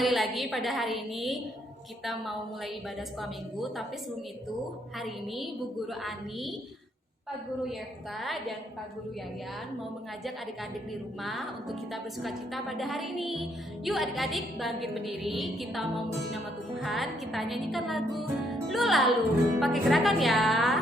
kembali lagi pada hari ini. Kita mau mulai ibadah sekolah minggu, tapi sebelum itu hari ini Bu Guru Ani, Pak Guru Yefta, dan Pak Guru Yayan mau mengajak adik-adik di rumah untuk kita bersukacita pada hari ini. Yuk adik-adik bangkit berdiri, kita mau memuji nama Tuhan, kita nyanyikan lagu Lu Lalu. Pakai gerakan ya.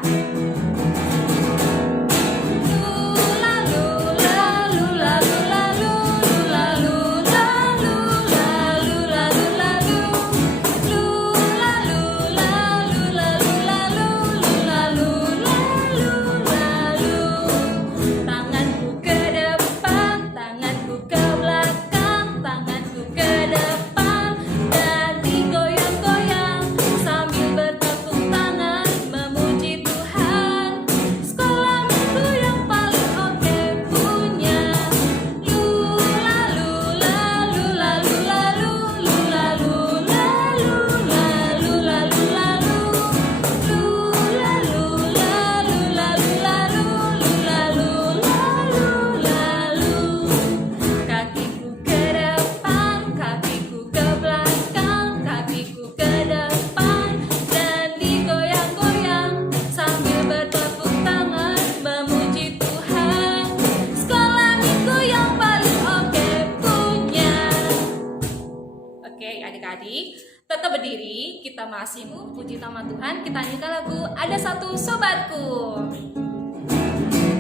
Adik-adik tetap berdiri, kita masih memuji nama Tuhan. Kita nyanyikan lagu Ada Satu Sobatku.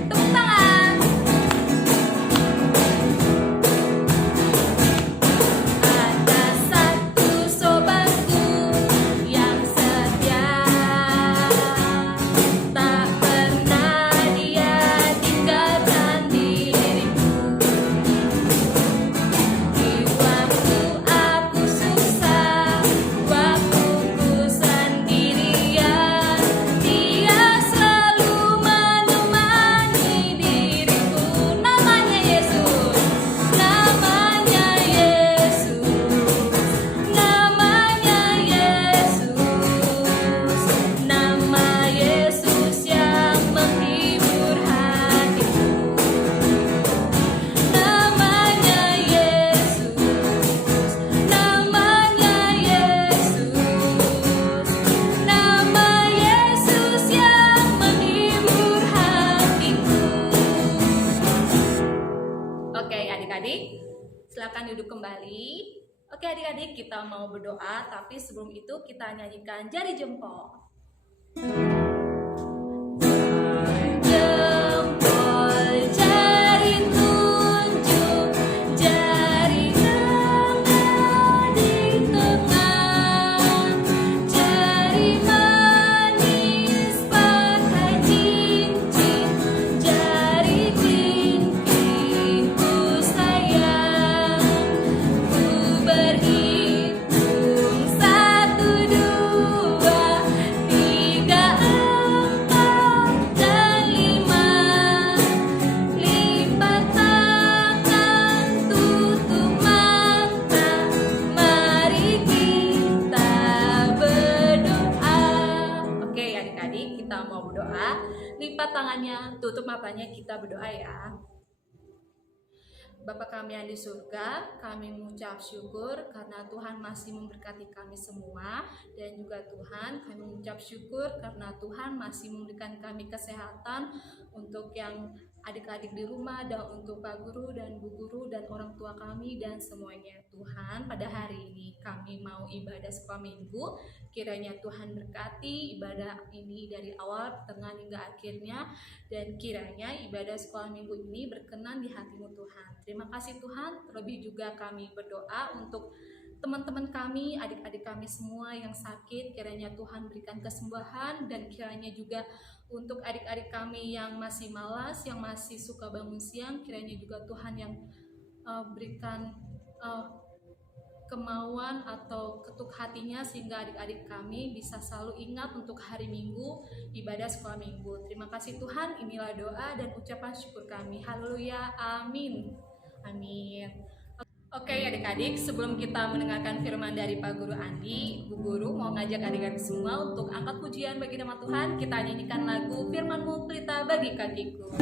Tepuk tangan. Ada satu sobatku yang setia, tak pernah dia tinggalkan diriku. Di waktu aku susah, waktu ku sendirian, dia selalu menemani diriku. Namanya Yesus, namanya Yesus, namanya Yesus, nama Yesus yang menghibur hatiku. Namanya Yesus, namanya Yesus, nama Yesus yang menghibur hatiku. Oke adik-adik, silakan duduk kembali. Oke adik-adik, kita mau berdoa, tapi sebelum itu kita nyanyikan jari jempol. Jempol, jari tunjuk, jari tengah di tengah, jari manis pakai cincin, jari cincinku sayang. Ku berhitung 1, 2, 3, 4, dan 5. Lipat tangan, tutup mata, mari kita berdoa. Oke adik-adik, kita mau berdoa. Lipat tangannya, tutup matanya, kita berdoa ya. Bapa kami yang di surga, kami mengucap syukur karena Tuhan masih memberkati kami semua. Dan juga Tuhan, kami mengucap syukur karena Tuhan masih memberikan kami kesehatan untuk yang adik-adik di rumah, dan untuk Pak Guru dan Bu Guru dan orang tua kami dan semuanya. Tuhan, pada hari ini kami mau ibadah sekolah minggu. Kiranya Tuhan berkati ibadah ini dari awal, tengah hingga akhirnya. Dan kiranya ibadah sekolah minggu ini berkenan di hati-Mu Tuhan. Terima kasih Tuhan. Terlebih juga kami berdoa untuk teman-teman kami, adik-adik kami semua yang sakit. Kiranya Tuhan berikan kesembuhan, dan kiranya juga untuk adik-adik kami yang masih malas, yang masih suka bangun siang, kiranya juga Tuhan yang berikan kemauan atau ketuk hatinya, sehingga adik-adik kami bisa selalu ingat untuk hari Minggu, ibadah sekolah minggu. Terima kasih Tuhan, inilah doa dan ucapan syukur kami. Haleluya, amin. Amin. Oke adik-adik, sebelum kita mendengarkan firman dari Pak Guru Andi, Bu Guru mau ngajak adik-adik semua untuk angkat pujian bagi nama Tuhan. Kita nyanyikan lagu Firman-Mu Pelita Bagi Kakiku.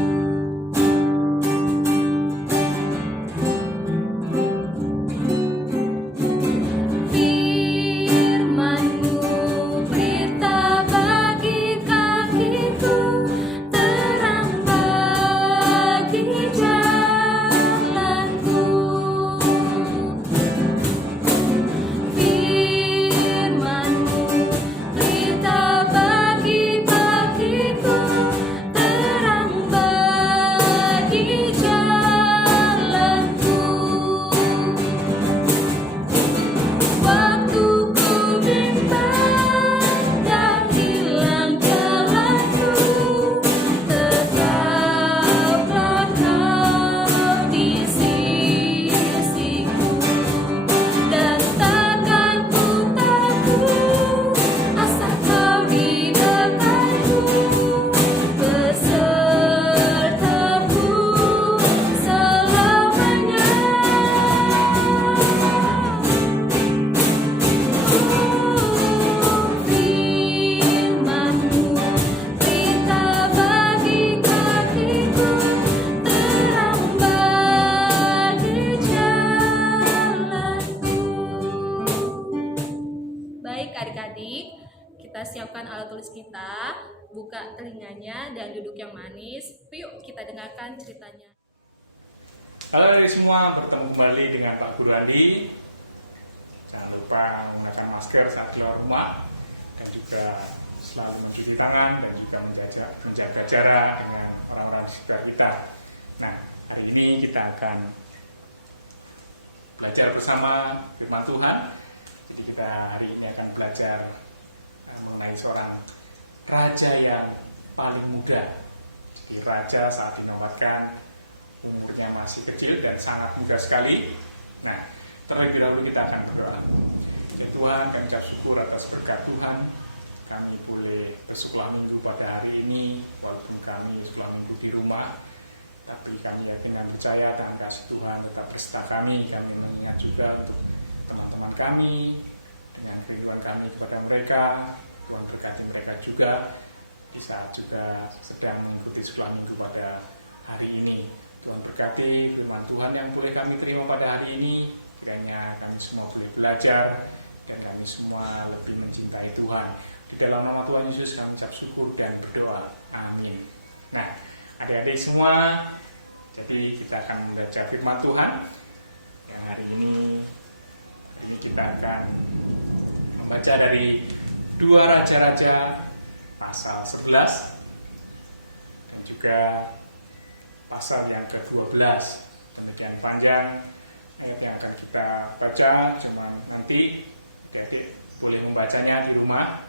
siapkan alat tulis kita, buka telinganya dan duduk yang manis. Yuk kita dengarkan ceritanya. Halo dari semua, bertemu kembali dengan Pak Guru Andi. Jangan lupa menggunakan masker saat keluar rumah dan juga selalu mencuci tangan dan juga menjaga jarak dengan orang-orang di sekitar kita. Nah, hari ini kita akan belajar bersama firman Tuhan. Jadi kita hari ini akan belajar mengenai seorang raja yang paling muda. Jadi raja saat dinobatkan umurnya masih kecil dan sangat muda sekali. Nah, terlebih dahulu kita akan berdoa. Ya Tuhan, kami ucap syukur atas berkat Tuhan. Kami boleh bersekolah minggu pada hari ini, walaupun kami sekolah minggu di rumah. Tapi kami yakin dan percaya dengan kasih Tuhan tetap beserta kami. Kami mengingat juga untuk teman-teman kami dengan kerinduan kami kepada mereka. Tuhan berkati mereka juga di saat juga sedang mengikuti sekolah minggu pada hari ini. Tuhan berkati firman Tuhan yang boleh kami terima pada hari ini. Kiranya kami semua boleh belajar dan kami semua lebih mencintai Tuhan. Di dalam nama Tuhan Yesus kami ucap syukur dan berdoa. Amin. Nah, adik-adik semua, jadi kita akan belajar firman Tuhan. Yang hari ini kita akan membaca dari 2 Raja-Raja pasal 11 dan juga pasal yang ke-12. Demikian panjang ayat yang akan kita baca, cuma nanti adik-adik boleh membacanya di rumah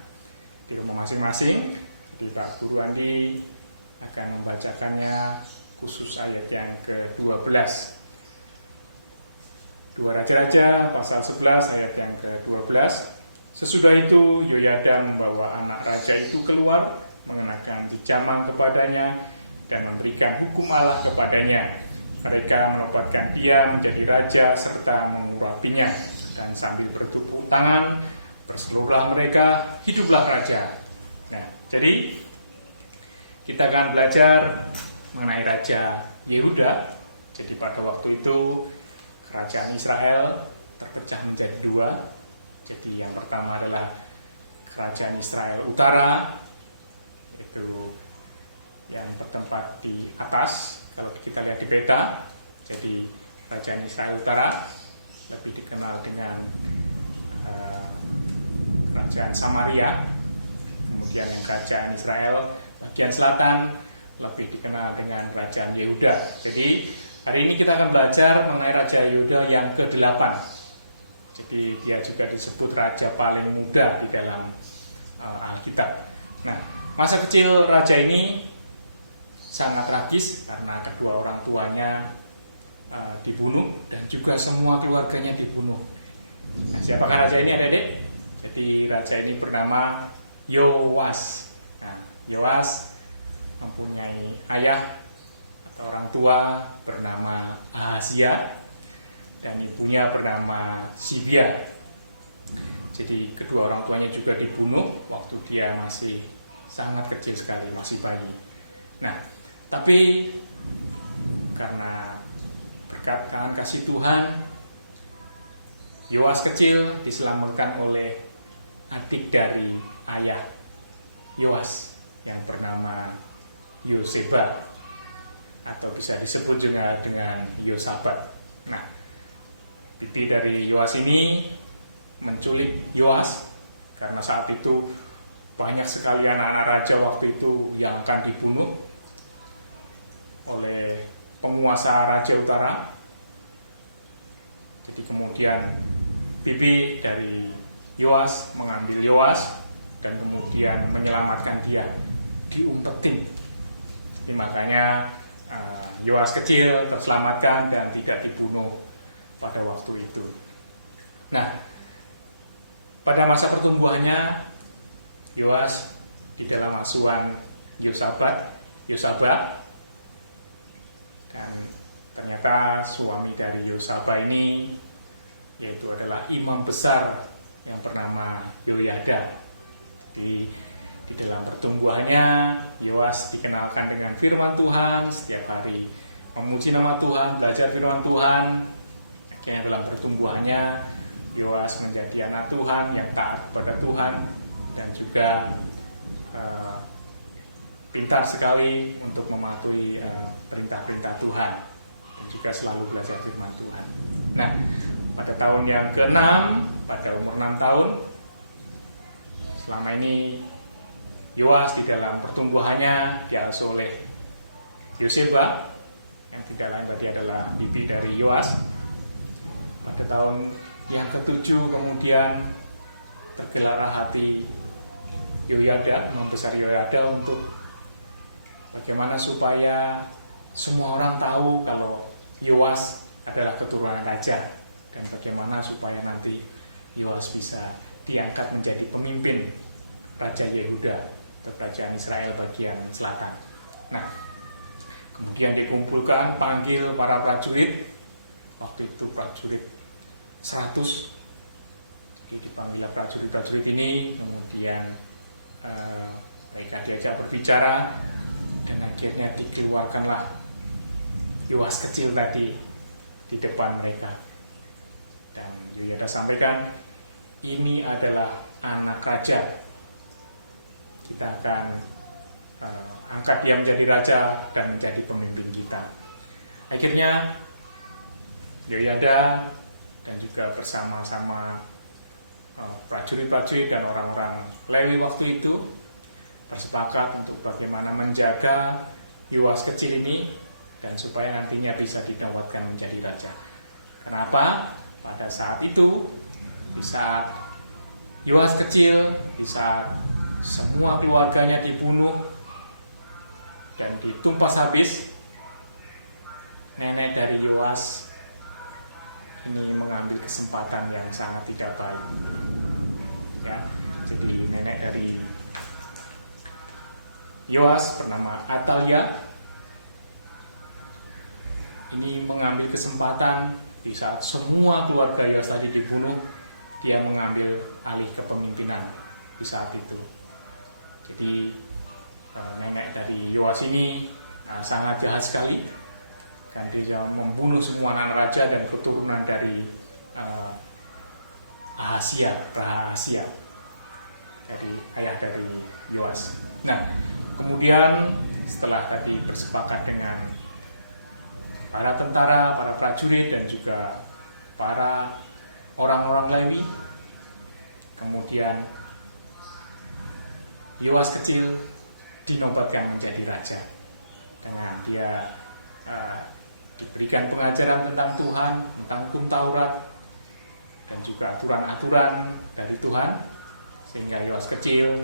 masing-masing. Di Pak Guru Andi akan membacakannya khusus ayat yang ke-12. 2 Raja-Raja pasal 11 ayat yang ke-12. Sesudah itu Yoyada membawa anak raja itu keluar, mengenakan bijaman kepadanya dan memberikan hukum Allah kepadanya. Mereka menobatkan dia menjadi raja serta mengurapinya, dan sambil bertepuk tangan berserulah mereka, hiduplah raja. Nah, jadi kita akan belajar mengenai Raja Yehuda. Jadi pada waktu itu kerajaan Israel terpecah menjadi 2. Jadi yang pertama adalah kerajaan Israel Utara, itu yang bertempat di atas. Kalau kita lihat di peta, jadi kerajaan Israel Utara lebih dikenal dengan kerajaan Samaria. Kemudian yang kerajaan Israel bagian selatan lebih dikenal dengan kerajaan Yehuda. Jadi hari ini kita akan belajar mengenai Raja Yehuda yang ke-8. Jadi dia juga disebut raja paling muda di dalam Alkitab. Nah, masa kecil raja ini sangat tragis karena kedua orang tuanya dibunuh dan juga semua keluarganya dibunuh. Nah, siapakah raja ini, adik-adik? Jadi raja ini bernama Yoas. Nah, Yoas mempunyai ayah atau orang tua bernama Ahazia dan ibunya bernama Zibia. Jadi kedua orang tuanya juga dibunuh waktu dia masih sangat kecil sekali, masih bayi. Nah, tapi karena berkat kasih Tuhan, Yoas kecil diselamatkan oleh adik dari ayah Yoas yang bernama Yoseba, atau bisa disebut juga dengan Yosabat. Nah, bibi dari Yoas ini menculik Yoas karena saat itu banyak sekali anak-anak raja waktu itu yang akan dibunuh oleh penguasa Raja Utara. Jadi kemudian bibi dari Yoas mengambil Yoas dan kemudian menyelamatkan dia, diumpetin. Jadi makanya Yoas kecil terselamatkan dan tidak dibunuh pada waktu itu. Nah, pada masa pertumbuhannya Yoas di dalam asuhan Yosaba, dan ternyata suami dari Yosaba ini yaitu adalah imam besar yang bernama Yoyada. Di dalam pertumbuhannya Yoas dikenalkan dengan firman Tuhan, setiap hari memuji nama Tuhan, belajar firman Tuhan. Akhirnya dalam pertumbuhannya Yoas menjadi anak Tuhan yang taat kepada Tuhan dan juga pintar sekali untuk mematuhi perintah-perintah Tuhan, dan juga selalu belajar firman Tuhan. Nah, pada tahun yang ke-6, pada umur 6 tahun, selama ini Yoas di dalam pertumbuhannya diasuh oleh Yoseba, yang tidak lain berarti adalah bibi dari Yoas. Pada tahun yang ke-7 kemudian tergelarlah hati Yoyada, imam besar Yoyada, untuk bagaimana supaya semua orang tahu kalau Yoas adalah keturunan raja, dan bagaimana supaya nanti Yoas bisa diangkat menjadi pemimpin Raja Yehuda atau kerajaan Israel bagian selatan. Nah, kemudian dikumpulkan, panggil para prajurit. Waktu itu prajurit 100. Dipanggil prajurit-prajurit ini, kemudian mereka diajak berbicara, dan akhirnya dikeluarkanlah Yoas kecil tadi di depan mereka. Dan Yoyada sampaikan, ini adalah anak raja. Kita akan angkat dia menjadi raja dan menjadi pemimpin kita. Akhirnya Yoyada dan juga bersama-sama prajurit-prajurit dan orang-orang Lewi waktu itu bersepakat untuk bagaimana menjaga Yoas kecil ini, dan supaya nantinya bisa dinobatkan menjadi raja. Kenapa? Pada saat itu, di saat Yoas kecil, di saat semua keluarganya dibunuh dan ditumpas habis, nenek dari Yoas ini mengambil kesempatan yang sangat tidak baik. Ya, jadi nenek dari Yoas bernama Atalia ini mengambil kesempatan di saat semua keluarga Yoas tadi dibunuh, dia mengambil alih kepemimpinan di saat itu. Jadi nenek dari Yoas ini sangat jahat sekali, dan dia membunuh semua anak raja dan keturunan dari Ahasia, dari ayah dari Yoas. Nah, kemudian setelah tadi bersepakat dengan para tentara, para prajurit, dan juga para orang-orang Lewi, kemudian Yoas kecil dinobatkan menjadi raja. Dengan dia diberikan pengajaran tentang Tuhan, tentang hukum Taurat, dan juga aturan-aturan dari Tuhan, sehingga Yoas kecil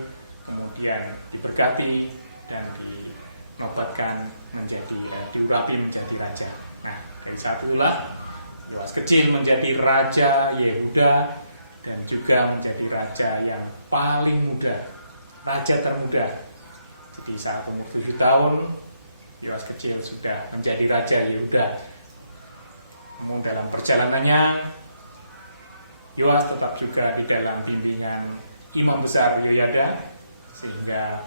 kemudian diberkati dan dinobatkan menjadi diurapi menjadi raja. Nah, dari saat itulah Yoas kecil menjadi raja Yehuda, dan juga menjadi raja yang paling muda, raja termuda. Jadi saat umur 7 tahun, Yoas kecil sudah menjadi raja Yehuda. Namun dalam perjalanannya, Yoas tetap juga di dalam bimbingan imam besar Yoyada, sehingga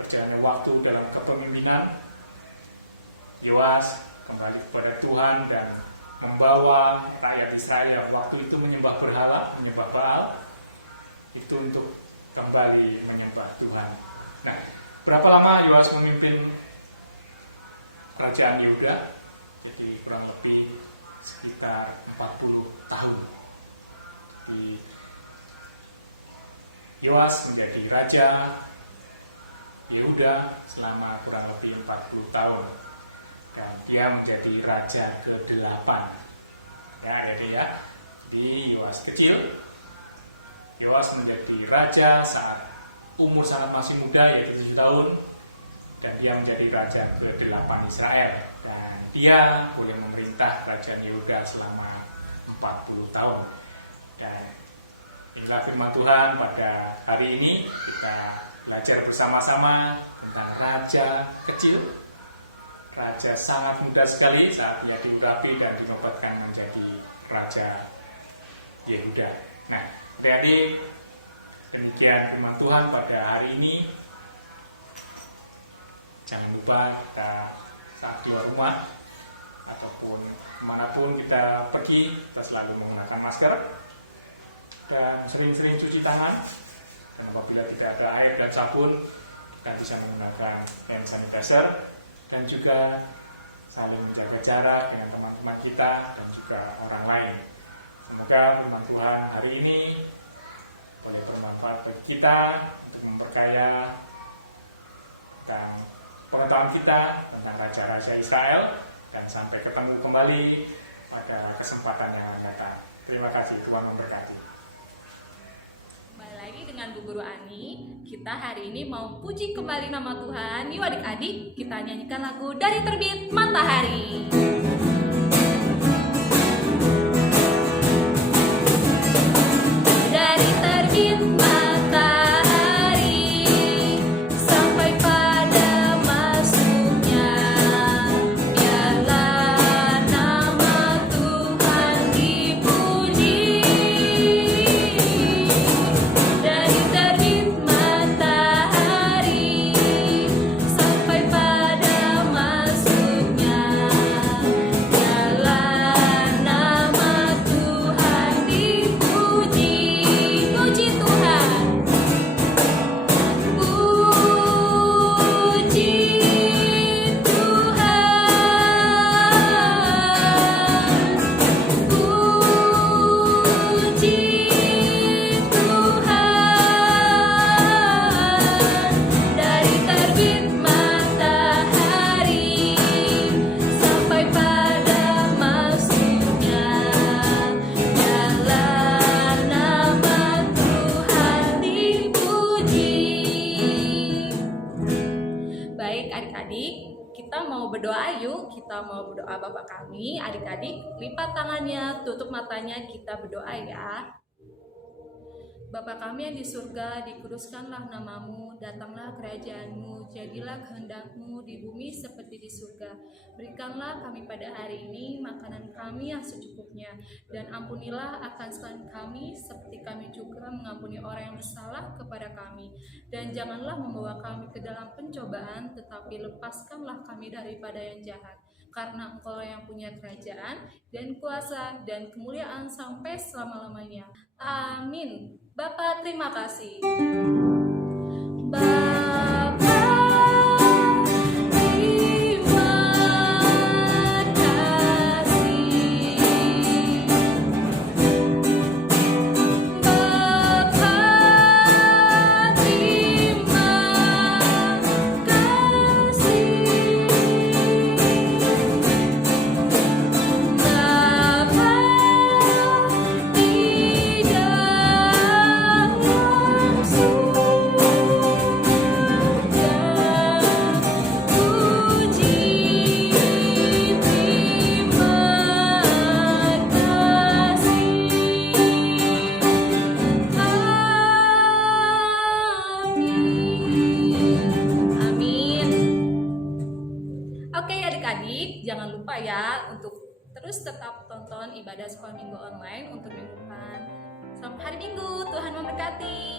perjalanan waktu dalam kepemimpinan, Yoas kembali kepada Tuhan dan membawa rakyat Israel yang waktu itu menyembah berhala, menyembah Baal, itu untuk kembali menyembah Tuhan. Nah, berapa lama Yoas memimpin kerajaan Yehuda? Jadi kurang lebih sekitar 40 tahun. Yoas menjadi raja Yehuda selama kurang lebih 40 tahun, dan dia menjadi raja ke-8. Ya, adik-adik ya. Di Yoas kecil, Yoas menjadi raja saat umur sangat masih muda, yaitu 7 tahun, dan dia menjadi raja ke-8 Israel, dan dia boleh memerintah kerajaan Yehuda selama 40 tahun. Dan inilah firman Tuhan pada hari ini. Kita belajar bersama-sama tentang raja kecil, raja sangat muda sekali saat ia diurapi dan dinobatkan menjadi raja Yehuda. Nah, jadi demikian firman Tuhan pada hari ini. Jangan lupa kita saat keluar rumah ataupun kemanapun kita pergi, kita selalu menggunakan masker dan sering-sering cuci tangan, Dan apabila tidak ada air dan sabun, kita bisa menggunakan hand sanitizer dan juga saling menjaga jarak dengan teman-teman kita dan juga orang lain. Semoga firman Tuhan hari ini boleh bermanfaat bagi kita untuk memperkaya dan pengetahuan kita tentang Raja-Raja Israel, dan sampai ketemu kembali pada kesempatan yang akan datang. Terima kasih, Tuhan memberkati. Kembali lagi dengan Bu Guru Ani. Kita hari ini mau puji kembali nama Tuhan. Yuk adik-adik, kita nyanyikan lagu Dari Terbit Matahari. Dari terbit matahari sampai pada masuknya, biarlah nama Tuhan dipuji. Dari terbit matahari sampai pada masuknya, biarlah nama Tuhan dipuji. Puji Tuhan, puji Tuhan, puji Tuhan. Dari terbit matahari sampai pada masuknya, biarlah nama Tuhan dipuji. Baik adik-adik, kita mau berdoa yuk. Kita mau berdoa Bapa kami. Adik-adik lipat tangannya, tutup matanya, kita berdoa ya. Bapa kami yang di surga, dikuduskanlah namamu, datanglah kerajaanmu, jadilah kehendakmu di bumi seperti di surga. Berikanlah kami pada hari ini makanan kami yang secukupnya, dan ampunilah akan kesalahan kami seperti kami juga mengampuni orang yang bersalah kepada kami. Dan janganlah membawa kami ke dalam pencobaan, tetapi lepaskanlah kami daripada yang jahat. Karena Engkau yang punya kerajaan dan kuasa dan kemuliaan sampai selama-lamanya. Amin. Bapa, terima kasih. Bapa, terima kasih. Bapa, terima kasih. Bapa, tidak langsung puji, terima kasih. Amin. Amin. Oke adik-adik, jangan lupa ya untuk terus tetap tonton ibadah sekolah minggu online untuk minggu depan. Selamat hari Minggu, Tuhan memberkati.